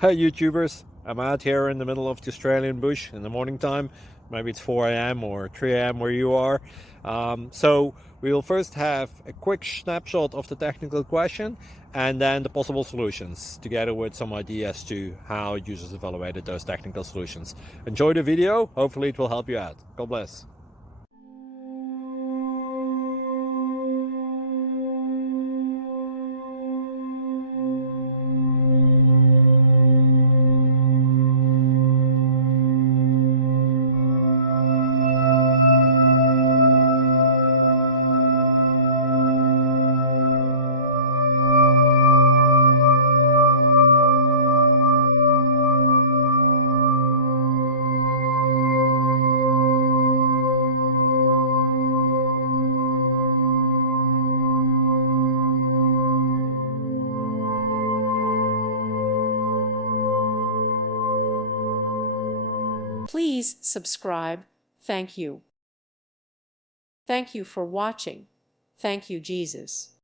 Hey YouTubers, I'm out here in the middle of the Australian bush in the morning time. Maybe it's 4 a.m. or 3 a.m. where you are. So we will first have a quick snapshot of the technical question and then the possible solutions, together with some ideas to how users evaluated those technical solutions. Enjoy the video, hopefully it will help you out. God bless. Please subscribe. Thank you. Thank you for watching. Thank you, Jesus.